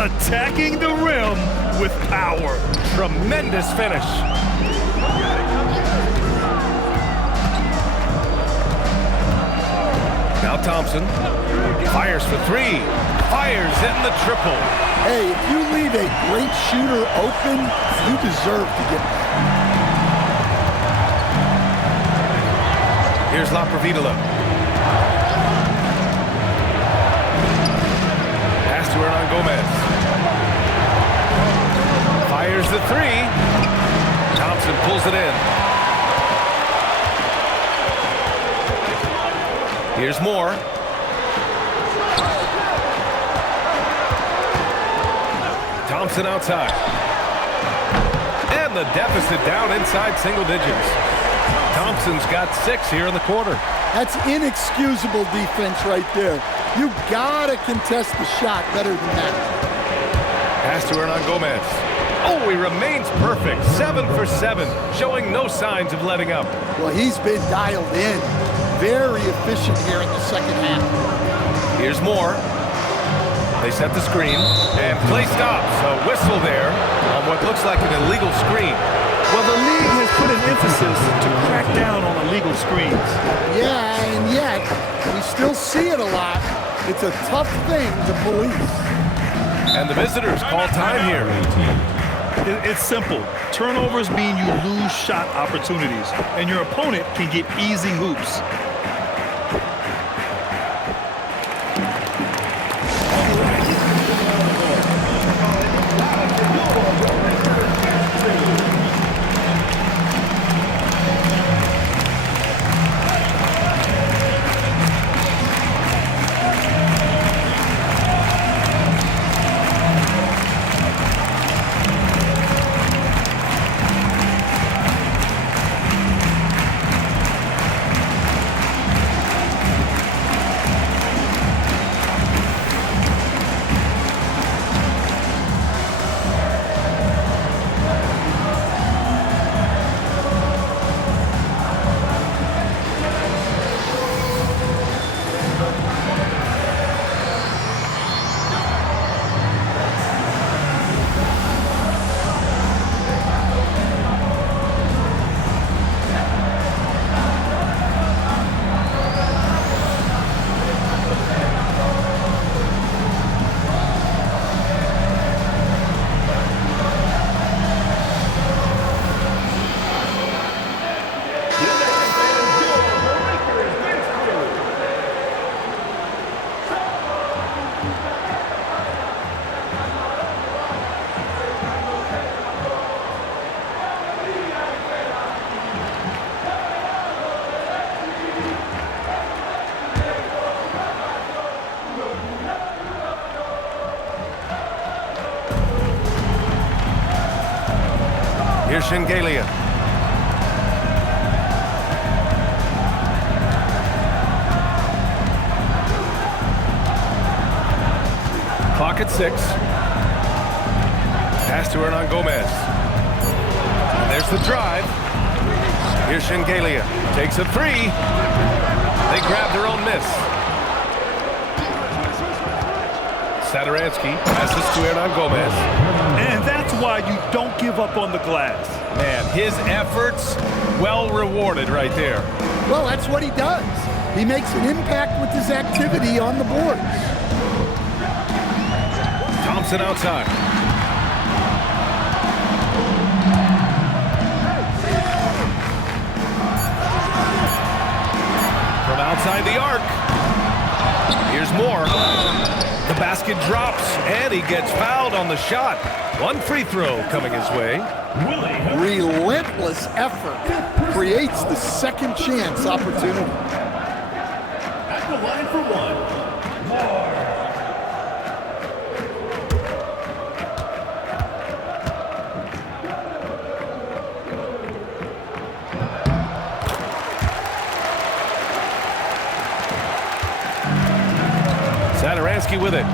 Attacking the rim with power. Tremendous finish. Now Thompson fires for 3. Fires in the triple. Hey, if you leave a great shooter open, you deserve to get that. Here's Laprovidala. Pass to Hernan Gomez. Fires the 3. Thompson pulls it in. Here's more. Thompson outside. And the deficit down inside single digits. Thompson's got 6 here in the quarter. That's inexcusable defense right there. You gotta contest the shot better than that. Pass to Hernan Gomez. Oh, he remains perfect. 7 for 7, showing no signs of letting up. Well, he's been dialed in. Very efficient here in the second half. Here's more. They set the screen, and play stops. A whistle there on what looks like an illegal screen. Well, the league has put an emphasis to crack down on illegal screens. Yeah, and yet, we still see it a lot. It's a tough thing to police. And the visitors call time here. It's simple. Turnovers mean you lose shot opportunities, and your opponent can get easy hoops. Here's Shengelia. Clock at 6. Pass to Hernan Gomez. And there's the drive. Here's Shengelia. Takes a 3. They grab their own miss. Sadaransky passes to Hernan Gomez. And that's why you don't give up on the glass. Man, his efforts well rewarded right there. Well, that's what he does. He makes an impact with his activity on the boards. Thompson outside. From outside the arc. Here's Moore. The basket drops, and he gets fouled on the shot. One free throw coming his way. Relentless effort creates the second chance opportunity. At the line for one, Moore. Sadaransky with it.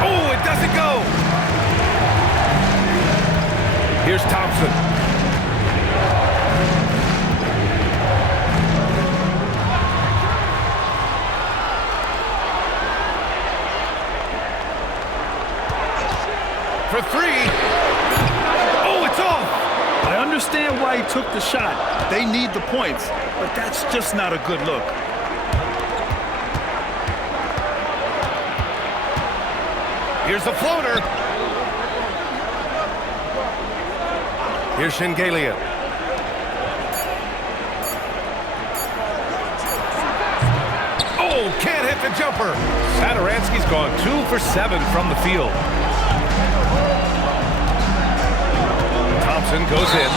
Oh, it doesn't go. Here's Thompson. For 3. I understand why he took the shot. They need the points, but that's just not a good look. Here's the floater. Here's Shengelia. Oh, can't hit the jumper. Sadaransky's gone 2 for 7 from the field. Thompson goes in.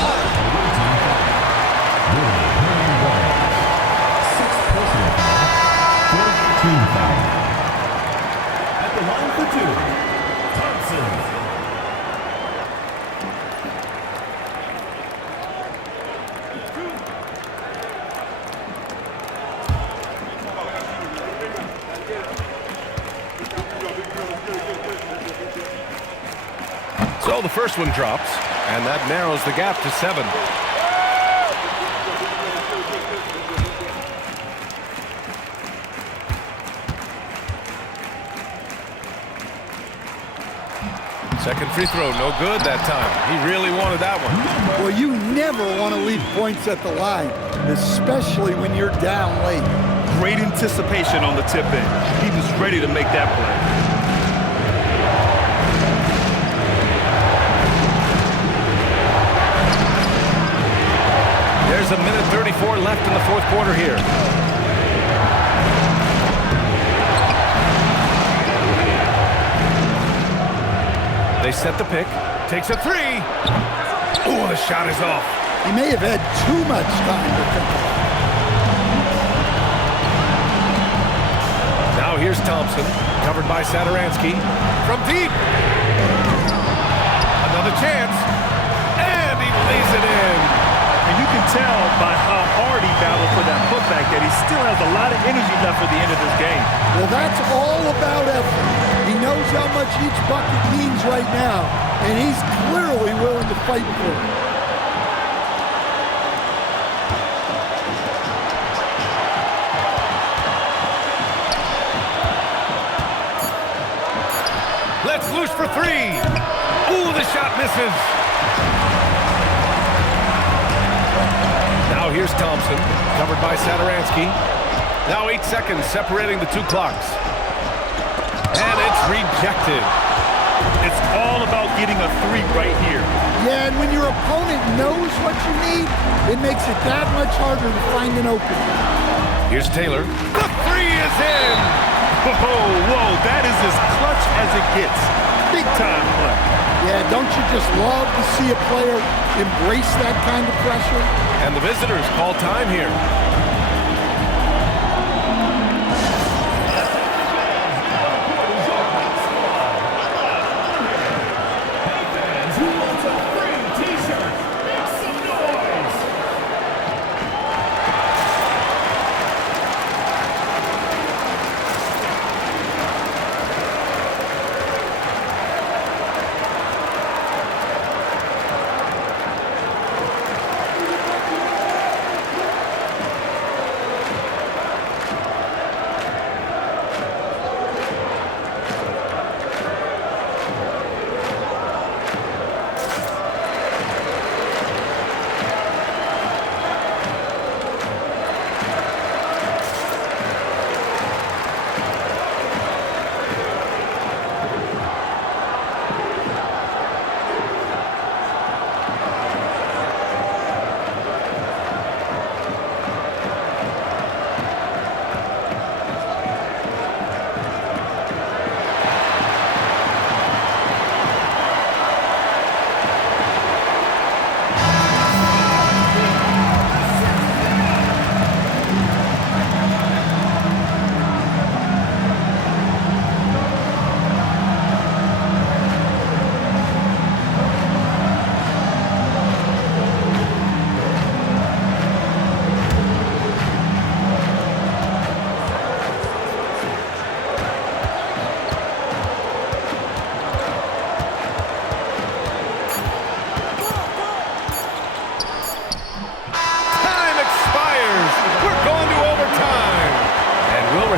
Team foul. At the line for 2, Thompson. So the first one drops, and that narrows the gap to 7. Second free throw, no good that time. He really wanted that one. Well, you never want to leave points at the line, especially when you're down late. Great anticipation on the tip in. He was ready to make that play. There's a minute 34 left in the fourth quarter here. They set the pick. Takes a 3. Oh, the shot is off. He may have had too much time to think about it. Now here's Thompson, covered by Sadaransky. From deep. Another chance. And he lays it in. And you can tell by how hard he battled for that putback that he still has a lot of energy left for the end of this game. Well, that's all about effort. He knows how much each bucket means right now, and he's clearly willing to fight for it. Let's loose for 3. Ooh, the shot misses. Now here's Thompson, covered by Sadaransky. Now 8 seconds separating the 2 clocks. And it's rejected. It's all about getting a 3 right here. Yeah, and when your opponent knows what you need, it makes it that much harder to find an opening. Here's Taylor. The 3 is in! Whoa, that is as clutch as it gets. Big time play. Yeah, don't you just love to see a player embrace that kind of pressure? And the visitors call time here.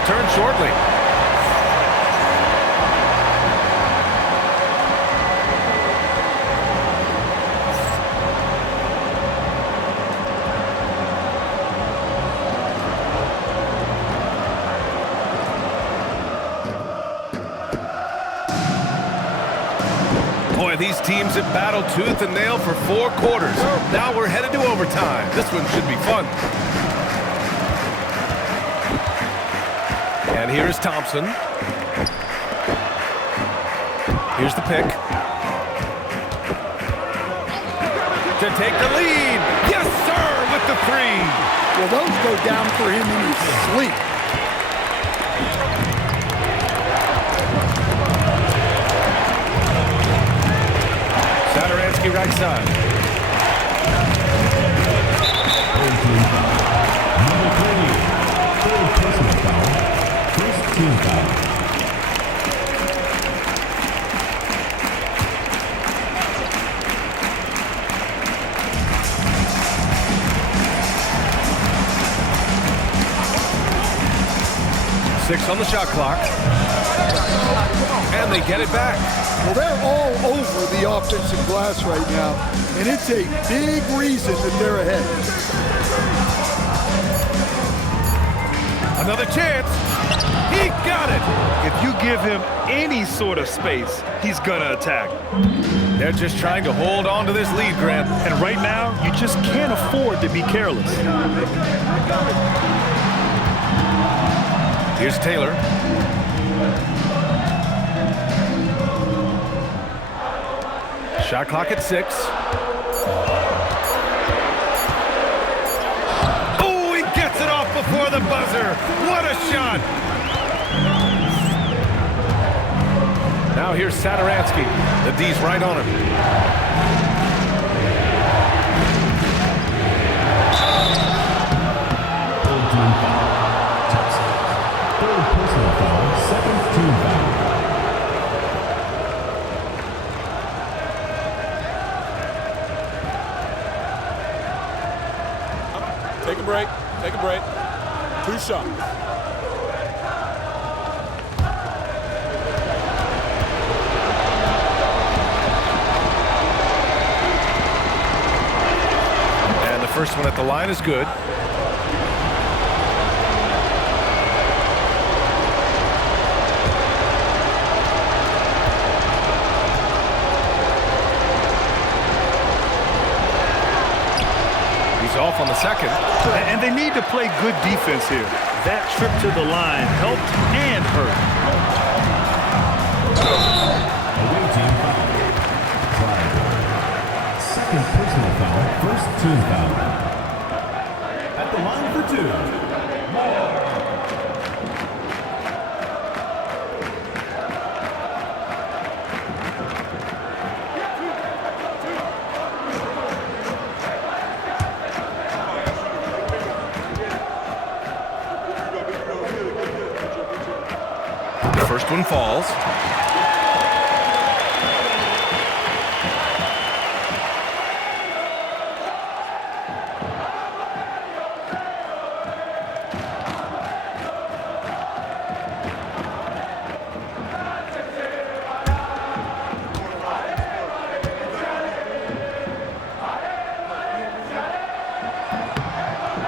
return shortly. Boy, these teams have battled tooth and nail for 4 quarters. Now we're headed to overtime. This one should be fun. And here's Thompson. Here's the pick. To take the lead. Yes, sir, with the 3. Well, those go down for him in his sleep. Saturansky right side. Number 30, third personal foul, first team foul. Six on the shot clock. And they get it back. Well, they're all over the offensive glass right now, and it's a big reason that they're ahead. Another chance. He got it. If you give him any sort of space, he's gonna attack. They're just trying to hold on to this lead, Grant. And right now, you just can't afford to be careless. Here's Taylor. Shot clock at 6. Oh, he gets it off before the buzzer. What a shot. Now here's Saturansky. The D's right on him. Third team foul. Third personal foul, second team foul. Take a break. Take a break. 2 shots. And the first one at the line is good. Off on the second. And they need to play good defense here. That trip to the line helped and hurt. Away team foul. Second personal foul, first team foul. At the line for 2. First one falls.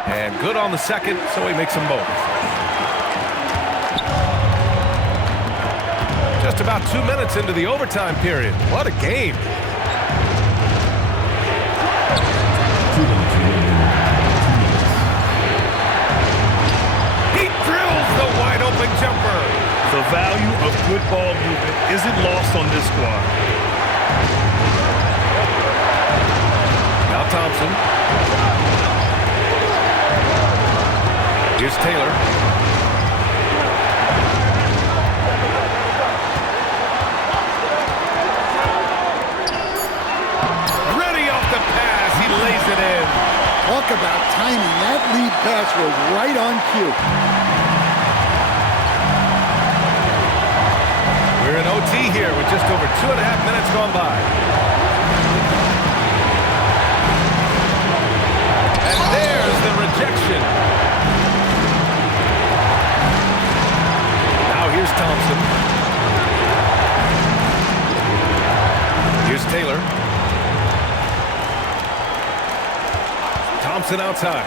And good on the second, so he makes them both. Just about 2 minutes into the overtime period. What a game. He drills the wide open jumper. The value of good ball movement isn't lost on this squad. Now Thompson. Here's Taylor. Lays it in. Talk about timing. That lead pass was right on cue. We're in OT here with just over 2.5 minutes gone by. And there's the rejection. Johnson outside.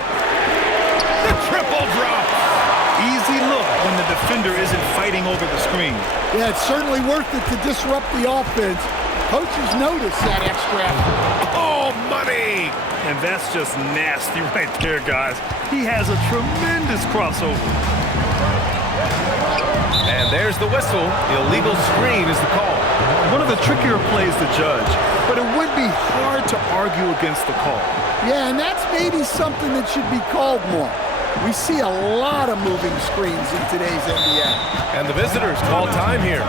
The triple drop. Easy look when the defender isn't fighting over the screen. Yeah, it's certainly worth it to disrupt the offense. Coaches notice that extra effort. Oh, money. And that's just nasty right there, guys. He has a tremendous crossover. And there's the whistle. Illegal screen is the call. One of the trickier plays to judge, but it would be hard to argue against the call. Yeah, and that's maybe something that should be called more. We see a lot of moving screens in today's NBA. And the visitors call time here.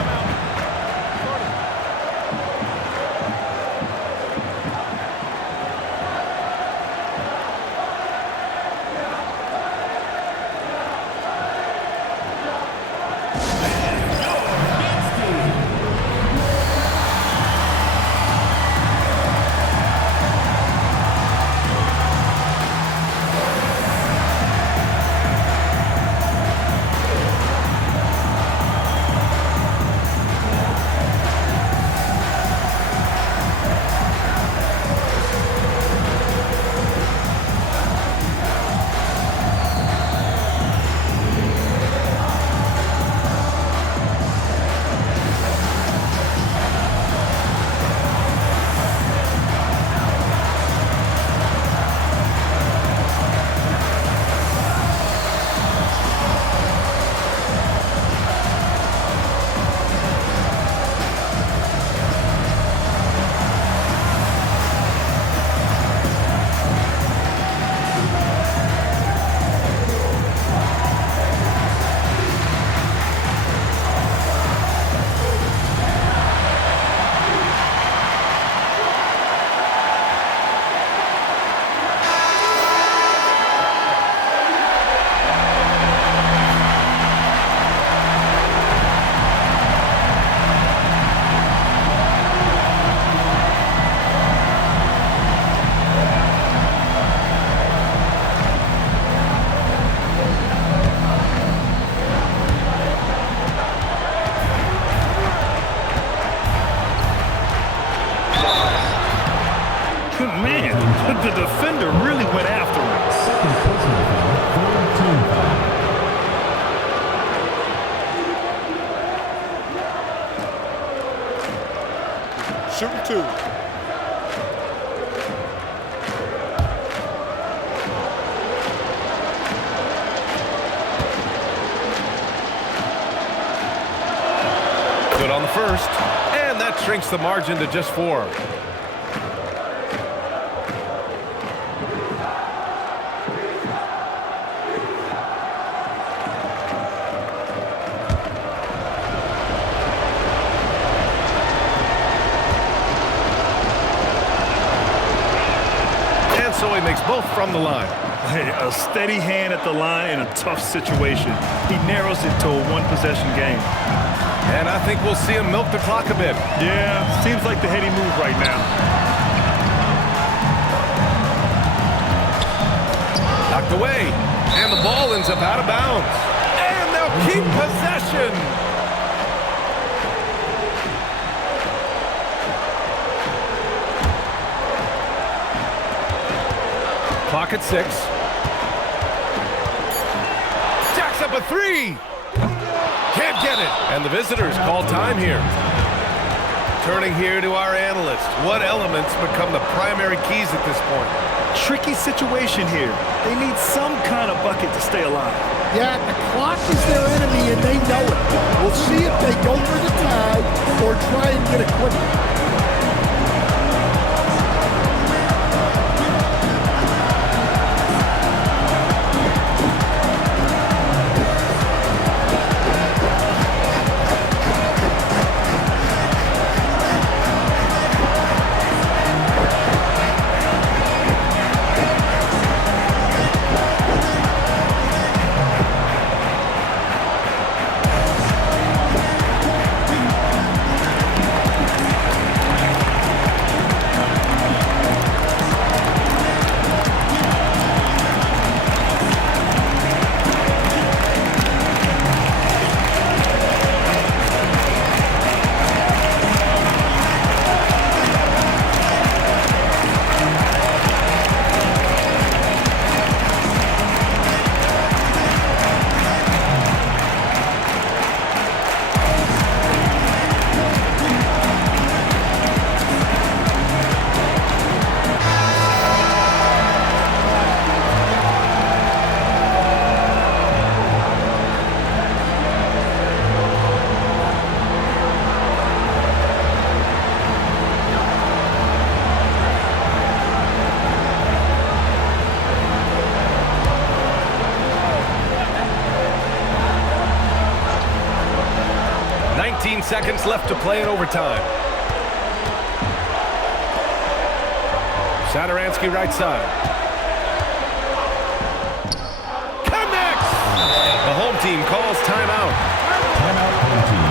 The defender really went after him. Second personal foul, third team foul. Shooting two. Good on the first. And that shrinks the margin to just 4. So he makes both from the line. Hey, a steady hand at the line in a tough situation. He narrows it to a one-possession game. And I think we'll see him milk the clock a bit. Yeah, seems like the heady move right now. Knocked away. And the ball ends up out of bounds. And they'll keep possession. Clock at 6. Jacks up a 3. Can't get it. And the visitors call time here. Turning here to our analyst. What elements become the primary keys at this point? Tricky situation here. They need some kind of bucket to stay alive. Yeah, the clock is their enemy and they know it. We'll see if they go for the tie or try and get a quick one. 15 seconds left to play in overtime. Sadaransky right side. Connects! The home team calls timeout. Timeout, home team.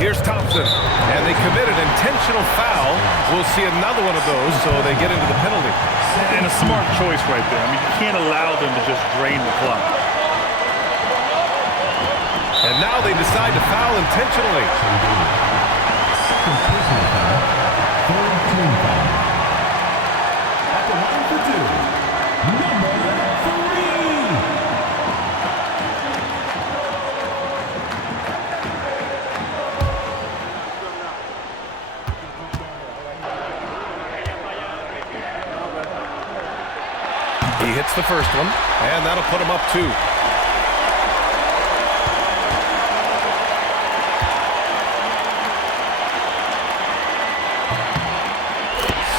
Here's Thompson, and they commit an intentional foul. We'll see another one of those, so they get into the penalty. And a smart choice right there. I mean, you can't allow them to just drain the clock. And now they decide to foul intentionally. Personal foul. Third team foul. At the line for two, number 3. He hits the first one, and that'll put him up 2.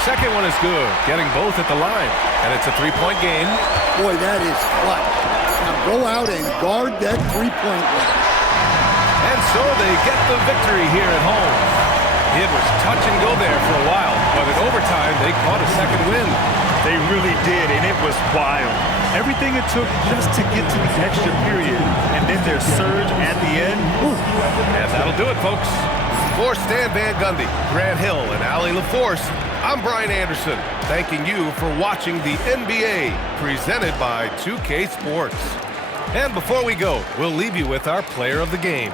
Second one is good, getting both at the line, and it's a 3-point game. Boy, that is clutch. Now go out and guard that three-point line. And so they get the victory here at home. It was touch and go there for a while, but in overtime, they caught a second win. They really did, and it was wild. Everything it took just to get to the extra period, and then their surge at the end. Whew. And that'll do it, folks. For Stan Van Gundy, Grant Hill, and Ali LaForce, I'm Brian Anderson, thanking you for watching the NBA, presented by 2K Sports. And before we go, we'll leave you with our player of the game.